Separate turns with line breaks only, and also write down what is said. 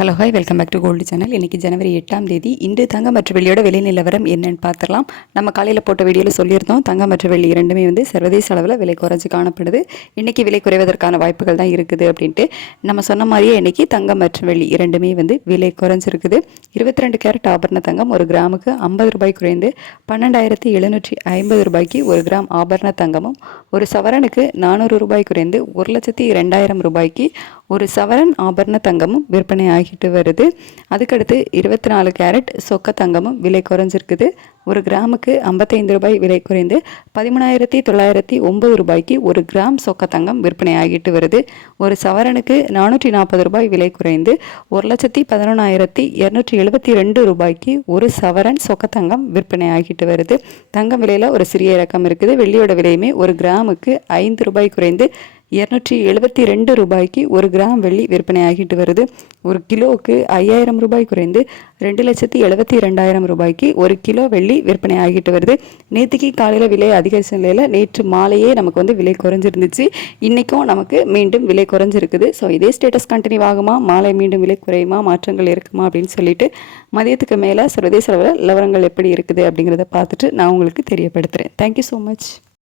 Hello hi welcome back to gold channel இன்றைக்கி ஜனவரி எட்டாம் தேதி. இன்று தங்கம் மற்றும் வெள்ளியோட விலை நிலவரம் என்னன்னு பார்த்துடலாம். நம்ம காலையில் போட்ட வீடியோவில் சொல்லியிருந்தோம் தங்கம் மற்றும் வெள்ளி இரண்டுமே வந்து சர்வதேச அளவில் விலை குறைஞ்சு காணப்படுது. இன்றைக்கி விலை குறைவதற்கான வாய்ப்புகள் தான் இருக்குது அப்படின்ட்டு நம்ம சொன்ன மாதிரியே இன்றைக்கி தங்கம் மற்றும் வெள்ளி இரண்டுமே வந்து விலை குறைஞ்சிருக்குது. இருபத்தி ரெண்டு கேரட் ஆபரண தங்கம் ஒரு கிராமுக்கு ஐம்பது ரூபாய் குறைந்து பன்னெண்டாயிரத்தி எழுநூற்றி ஐம்பது ரூபாய்க்கு ஒரு கிராம் ஆபரண தங்கமும் ஒரு சவரனுக்கு நானூறு ரூபாய் குறைந்து ஒரு லட்சத்தி ரெண்டாயிரம் ரூபாய்க்கு ஒரு சவரன் ஆபரண தங்கமும் விற்பனை ஆகிட்டு வருது. அதுக்கடுத்து இருபத்தி நாலு கேரட் சொக்க தங்கமும் விலை குறைஞ்சிருக்குது. ஒரு கிராமுக்கு ஐம்பத்தைந்து ரூபாய் விலை குறைந்து பதிமூணாயிரத்தி தொள்ளாயிரத்தி ஒம்பது ரூபாய்க்கு ஒரு கிராம் சொக்க தங்கம் விற்பனை ஆகிட்டு வருது. ஒரு சவரனுக்கு நானூற்றி நாற்பது ரூபாய் விலை குறைந்து ஒரு லட்சத்தி பதினொன்றாயிரத்தி இரநூற்றி எழுபத்தி ரெண்டு ரூபாய்க்கு ஒரு சவரன் சொக்க தங்கம் விற்பனை ஆகிட்டு வருது. தங்கம் விலையில் ஒரு சிறிய இறக்கம் இருக்குது. வெள்ளியோட விலையுமே ஒரு கிராமுக்கு ஐந்து ரூபாய் குறைந்து இரநூற்றி எழுபத்தி ரெண்டு ரூபாய்க்கு ஒரு கிராம் வெள்ளி விற்பனை ஆகிட்டு வருது. ஒரு கிலோவுக்கு ஐயாயிரம் ரூபாய் குறைந்து ரெண்டு லட்சத்தி எழுபத்தி ரெண்டாயிரம் ரூபாய்க்கு ஒரு கிலோ வெள்ளி விற்பனை ஆகிட்டு வருது. நேற்றுக்கு காலையில் விலை அதிகரிச்ச நிலையில் நேற்று மாலையே நமக்கு வந்து விலை குறைஞ்சிருந்துச்சு. இன்றைக்கும் நமக்கு மீண்டும் விலை குறைஞ்சிருக்குது. ஸோ இதே ஸ்டேட்டஸ் கண்டினியூ ஆகுமா? மாலை மீண்டும் விலை குறையுமா? மாற்றங்கள் இருக்குமா? அப்படின்னு சொல்லிட்டு மதியத்துக்கு மேலே சர்வதேச அளவில் நிலவரங்கள் எப்படி இருக்குது அப்படிங்கிறத பார்த்துட்டு நான் உங்களுக்கு தெரியப்படுத்துகிறேன் தேங்க்யூ ஸோ மச்